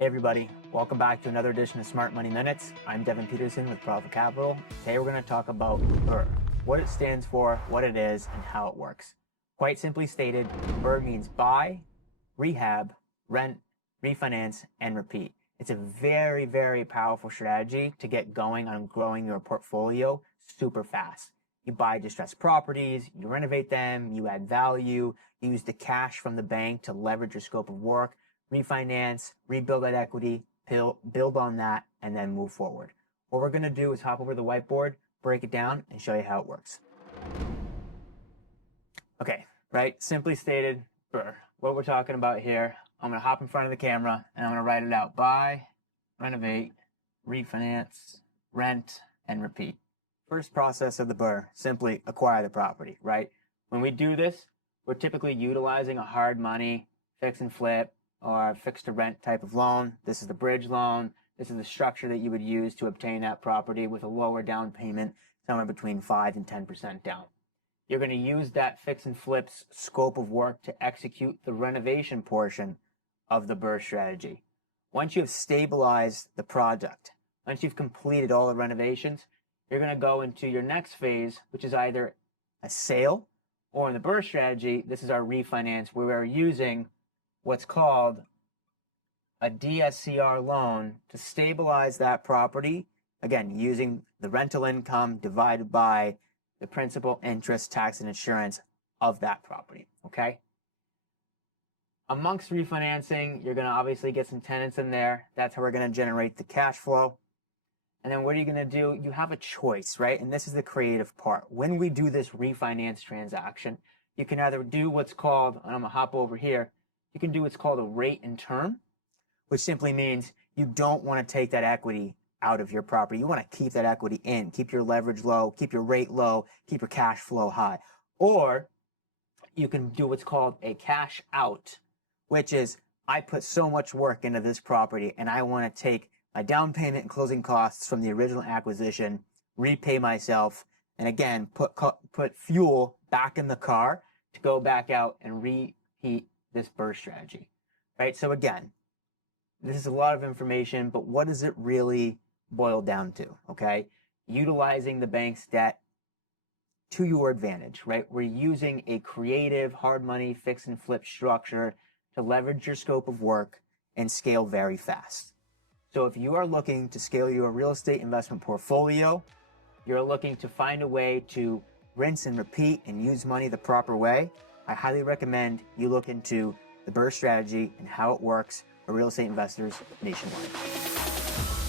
Hey everybody, welcome back to another edition of Smart Money Minutes. I'm Devin Peterson with ProAlpha Capital. Today we're going to talk about BRRRR, what it stands for, what it is, and how it works. Quite simply stated, BRRRR means buy, rehab, rent, refinance, and repeat. It's a very, very powerful strategy to get going on growing your portfolio super fast. You buy distressed properties, you renovate them, you add value, you use the cash from the bank to leverage your scope of work, refinance, rebuild that equity, build on that, and then move forward. What we're going to do is hop over to the whiteboard, break it down, and show you how it works. Okay, right? Simply stated, BRRRR. What we're talking about here, I'm going to hop in front of the camera, and I'm going to write it out. Buy, renovate, refinance, rent, and repeat. First process of the BRRRR, simply acquire the property, right? When we do this, we're typically utilizing a hard money, fix and flip, or fixed to rent type of loan. This is the bridge loan. This is the structure that you would use to obtain that property with a lower down payment, somewhere between 5 and 10% down. You're going to use that fix and flips scope of work to execute the renovation portion of the BRRRR strategy. Once you have stabilized the project, once you've completed all the renovations, you're going to go into your next phase, which is either a sale, or in the BRRRR strategy, this is our refinance, where we're using what's called a DSCR loan to stabilize that property, again, using the rental income divided by the principal, interest, tax, and insurance of that property, okay? Amongst refinancing, you're going to obviously get some tenants in there. That's how we're going to generate the cash flow. And then what are you going to do? You have a choice, right? And this is the creative part. When we do this refinance transaction, you can either do what's called, and I'm going to hop over here, you can do what's called a rate and term, which simply means you don't want to take that equity out of your property. You want to keep that equity in, keep your leverage low, keep your rate low, keep your cash flow high. Or you can do what's called a cash out, which is I put so much work into this property and I want to take my down payment and closing costs from the original acquisition, repay myself, and again, put fuel back in the car to go back out and repeat this BRRRR strategy, right? So again, this is a lot of information, but what does it really boil down to, okay? Utilizing the bank's debt to your advantage, right? We're using a creative, hard money, fix and flip structure to leverage your scope of work and scale very fast. So if you are looking to scale your real estate investment portfolio, you're looking to find a way to rinse and repeat and use money the proper way, I highly recommend you look into the BRRRR strategy and how it works for real estate investors nationwide.